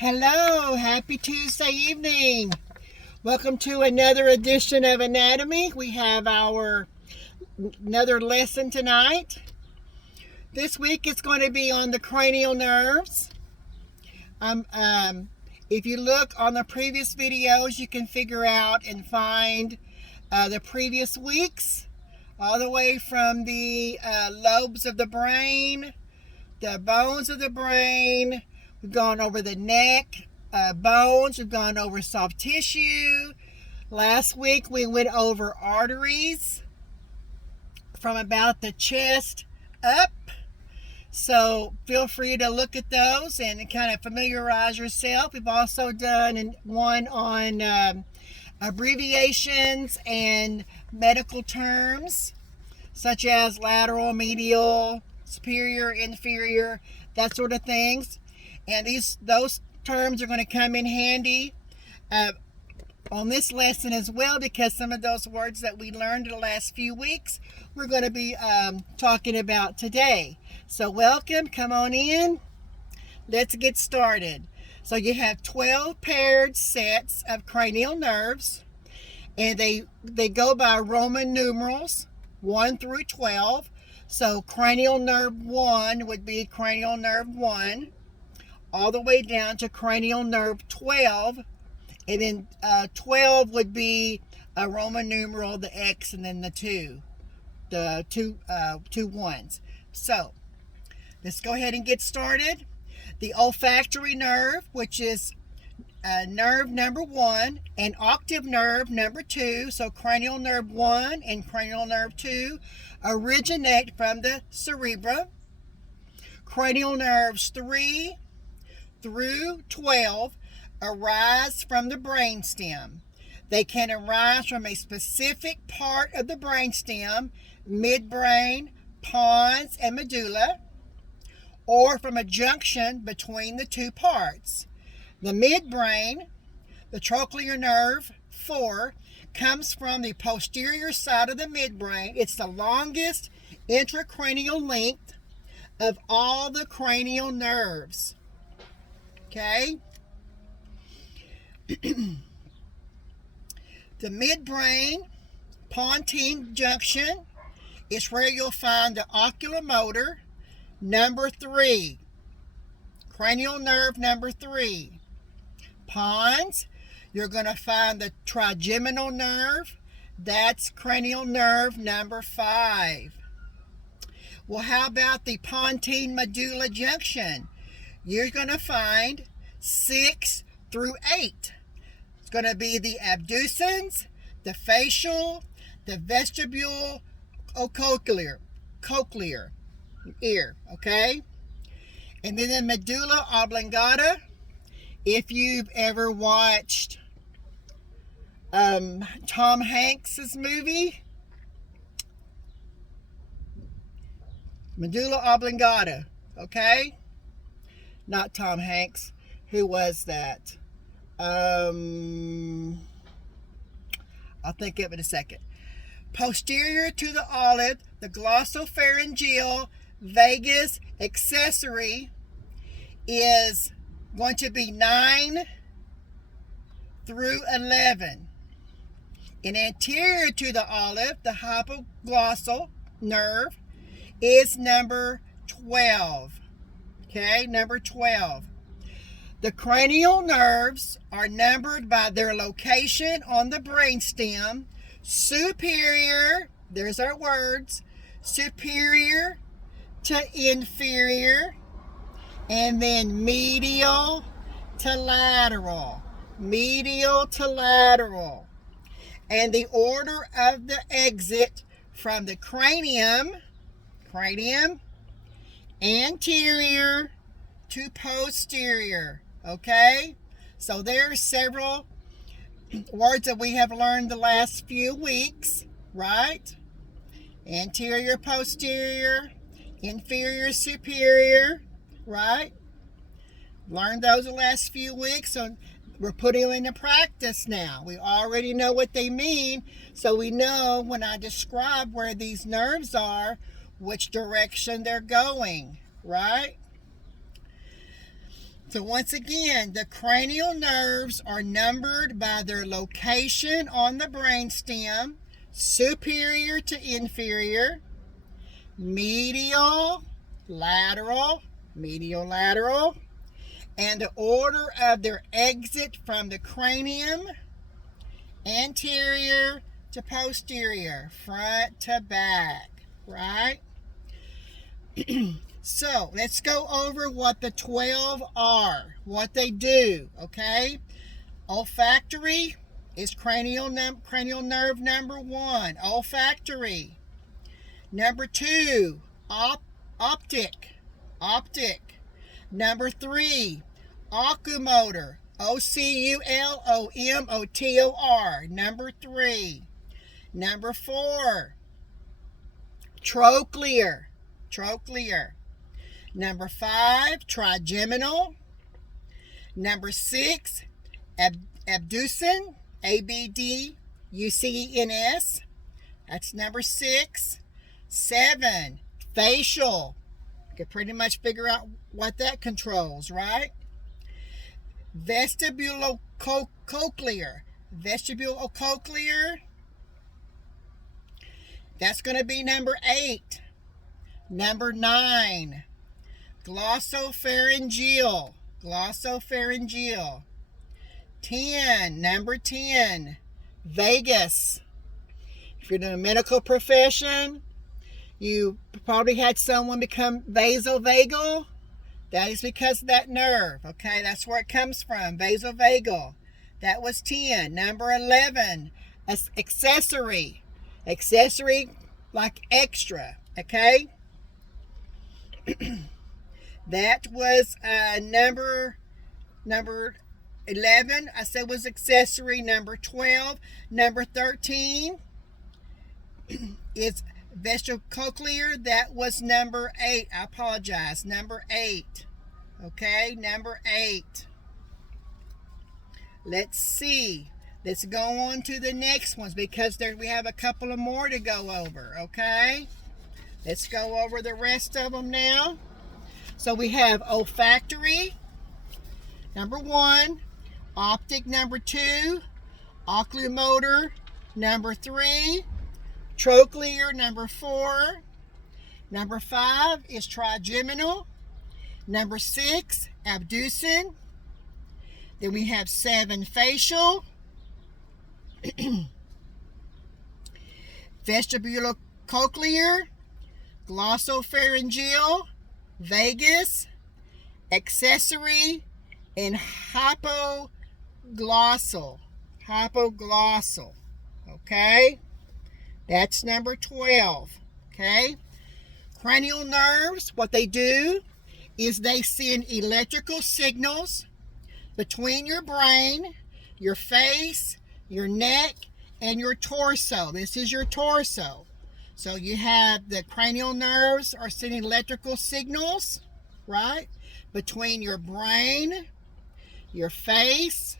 Hello, happy Tuesday evening. Welcome to another edition of Anatomy. We have our another lesson tonight. This week it's going to be on the cranial nerves. If you look on the previous videos, you can figure out and find the previous weeks, all the way from the lobes of the brain, the bones of the brain. We've gone over the neck, bones. We've gone over soft tissue. Last week we went over arteries from about the chest up. So feel free to look at those and kind of familiarize yourself. We've also done one on abbreviations and medical terms such as lateral, medial, superior, inferior, that sort of things. And those terms are going to come in handy on this lesson as well, because some of those words that we learned in the last few weeks we're going to be talking about today. So welcome, come on in. Let's get started. So you have 12 paired sets of cranial nerves, and they go by Roman numerals 1 through 12. So cranial nerve 1 would be cranial nerve 1, all the way down to cranial nerve 12, and then 12 would be a Roman numeral, the X, and then the 2, the two ones. So let's go ahead and get started. The olfactory nerve, which is nerve number 1, and octave nerve number 2, so cranial nerve 1 and cranial nerve 2 originate from the cerebrum. Cranial nerves 3 through 12 arise from the brainstem. They can arise from a specific part of the brainstem, midbrain, pons, and medulla, or from a junction between the two parts. The midbrain, the trochlear nerve 4, comes from the posterior side of the midbrain. It's the longest intracranial length of all the cranial nerves. Okay? The midbrain pontine junction is where you'll find the oculomotor number 3, cranial nerve number 3. Pons, you're going to find the trigeminal nerve. That's cranial nerve number 5. Well, how about the pontine medulla junction? You're going to find 6 through 8. It's going to be the abducens, the facial, the vestibule, cochlear, ear, okay? And then the medulla oblongata. If you've ever watched Tom Hanks's movie, medulla oblongata, okay? Not Tom Hanks. Who was that? I'll think of it in a second. Posterior to the olive, the glossopharyngeal vagus accessory is going to be 9 through 11. And anterior to the olive, the hypoglossal nerve is number 12. Okay, number 12. The cranial nerves are numbered by their location on the brainstem. Superior, there's our words, superior to inferior, and then medial to lateral. Medial to lateral. And the order of the exit from the cranium, anterior to posterior. Okay? So there are several words that we have learned the last few weeks, right? Anterior, posterior, inferior, superior, right? Learned those the last few weeks, so we're putting them into practice now. We already know what they mean, so we know when I describe where these nerves are, which direction they're going, right? So once again, the cranial nerves are numbered by their location on the brainstem, superior to inferior, medial, lateral, and the order of their exit from the cranium, anterior to posterior, front to back, right? So let's go over what the 12 are, what they do, okay? Olfactory is cranial nerve number 1, olfactory. Number 2, optic. Number 3, oculomotor, oculomotor, number 3. Number 4, trochlear. Number 5, trigeminal. Number 6, abducens, abducens. That's number 6. 7, facial. You can pretty much figure out what that controls, right? Vestibulocochlear. That's going to be number 8. Number 9, glossopharyngeal. 10, number 10, vagus. If you're in a medical profession, you probably had someone become vasovagal. That is because of that nerve, okay? That's where it comes from, vasovagal. That was 10. Number 11, accessory. Accessory, like extra, okay? That was number 11. I said was accessory. Number 12. Number 13 is vestibulocochlear. That was number 8. I apologize. Number 8. Okay, number 8. Let's see. Let's go on to the next ones because we have a couple of more to go over. Okay, let's go over the rest of them now. So we have olfactory, number 1, optic, number 2, oculomotor, number 3, trochlear, number 4, number 5 is trigeminal, number 6, abducens. Then we have 7, facial, vestibulocochlear, glossopharyngeal, vagus, accessory, and hypoglossal. Okay? That's number 12. Okay? Cranial nerves, what they do is they send electrical signals between your brain, your face, your neck, and your torso. This is your torso. So you have the cranial nerves are sending electrical signals, right, between your brain, your face,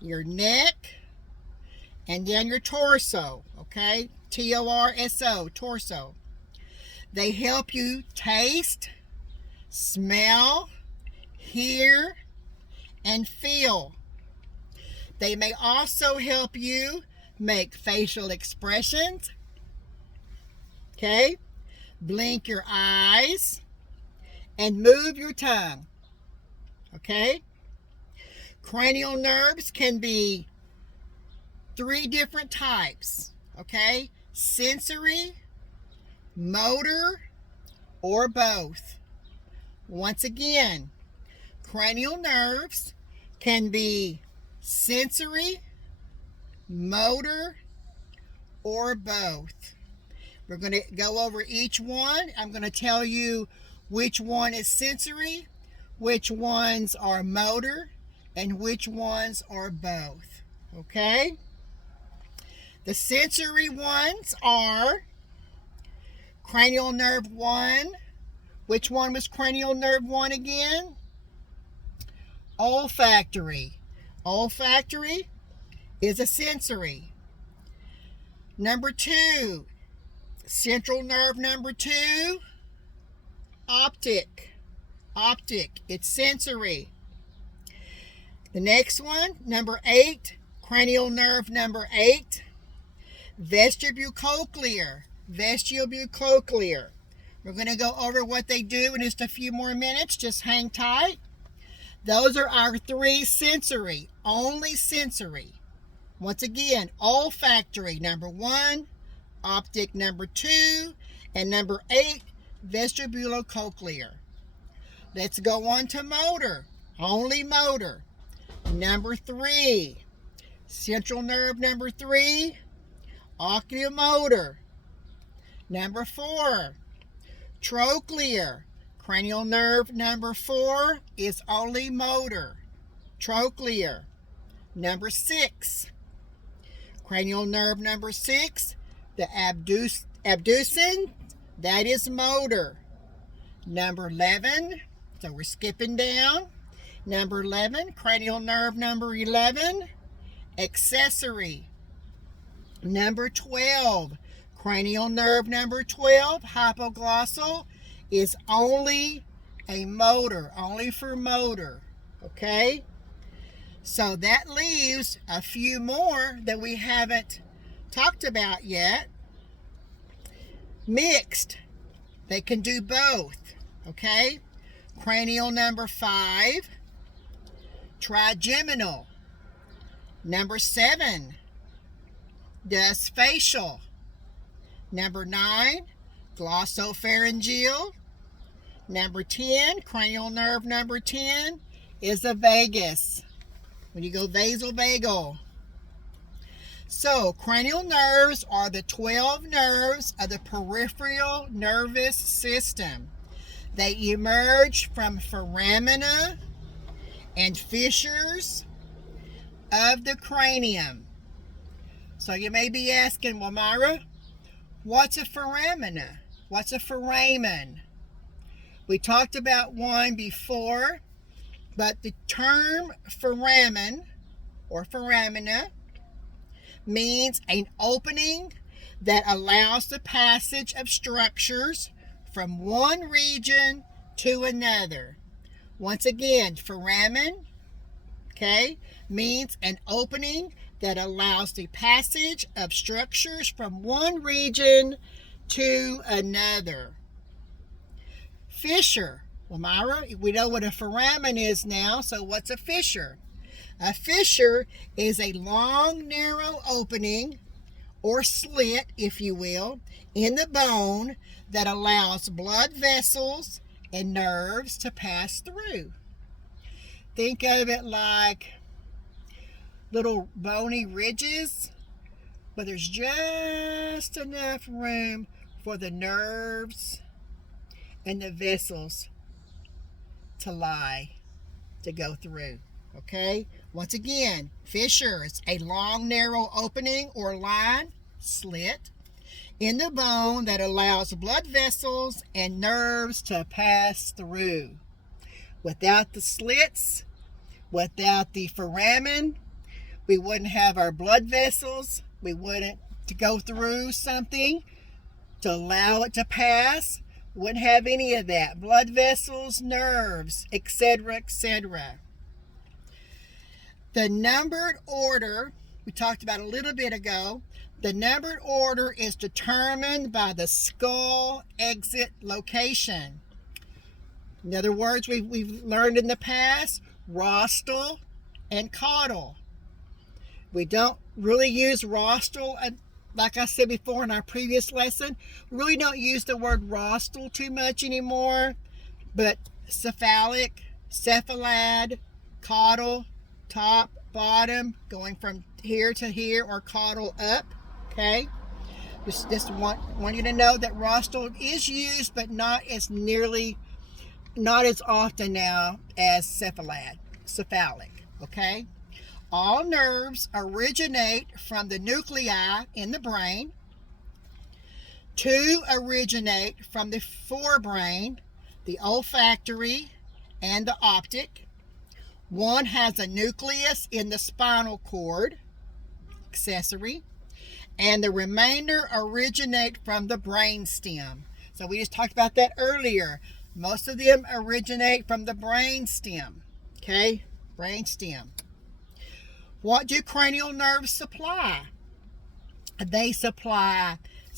your neck, and then your torso, okay? Torso, torso. They help you taste, smell, hear, and feel. They may also help you make facial expressions, okay? Blink your eyes and move your tongue, okay? Cranial nerves can be 3 different types, okay? Sensory, motor, or both. Once again, cranial nerves can be sensory, motor, or both. We're going to go over each one. I'm going to tell you which one is sensory, which ones are motor, and which ones are both. Okay? The sensory ones are cranial nerve 1. Which one was cranial nerve 1 again? Olfactory. Olfactory is a sensory. Number 2, central nerve number 2, optic. Optic, it's sensory. The next one, number 8, cranial nerve number 8, vestibulocochlear. Vestibulocochlear. We're going to go over what they do in just a few more minutes. Just hang tight. Those are our 3 sensory, only sensory. Once again, olfactory, number 1, optic, number 2, and number 8, vestibulocochlear. Let's go on to motor, only motor. Number 3, central nerve number 3, oculomotor. Number 4, trochlear. Cranial nerve number 4 is only motor, trochlear. Number 6, cranial nerve number 6, the abducens, that is motor. Number 11, so we're skipping down. Number 11, cranial nerve number 11, accessory. Number 12, cranial nerve number 12, hypoglossal, is only a motor, only for motor, okay? So that leaves a few more that we haven't talked about yet. Mixed, they can do both, okay? Cranial number 5, trigeminal. Number 7 does facial. Number 9, glossopharyngeal. Number 10, cranial nerve number 10, is a vagus. When you go vasovagal. So, cranial nerves are the 12 nerves of the peripheral nervous system. They emerge from foramina and fissures of the cranium. So you may be asking, well, Myra, what's a foramina? What's a foramen? We talked about one before, but the term foramen or foramina means an opening that allows the passage of structures from one region to another. Once again, foramen, okay, means an opening that allows the passage of structures from one region to another. Fissure. Well, Myra, we know what a foramen is now, so what's a fissure? A fissure is a long, narrow opening, or slit, if you will, in the bone that allows blood vessels and nerves to pass through. Think of it like little bony ridges, but there's just enough room for the nerves and the vessels to go through. Okay? Once again, fissure is a long, narrow opening or line, slit, in the bone that allows blood vessels and nerves to pass through. Without the slits, without the foramen, we wouldn't have our blood vessels. We wouldn't to go through something to allow it to pass. Wouldn't have any of that. Blood vessels, nerves, etc., etc. The numbered order, we talked about a little bit ago, the numbered order is determined by the skull exit location. In other words, we've learned in the past, rostral and caudal. We don't really use rostral, like I said before in our previous lesson, we really don't use the word rostral too much anymore, but cephalic, cephalad, caudal, top, bottom, going from here to here, or caudal up, okay? Just want you to know that rostral is used, but not as often now as cephalic, okay? All nerves originate from the nuclei in the brain. 2 originate from the forebrain, the olfactory and the optic. 1 has a nucleus in the spinal cord, accessory, and the remainder originate from the brain stem. So we just talked about that earlier. Most of them originate from the brain stem, okay? Brain stem. What do cranial nerves supply? They supply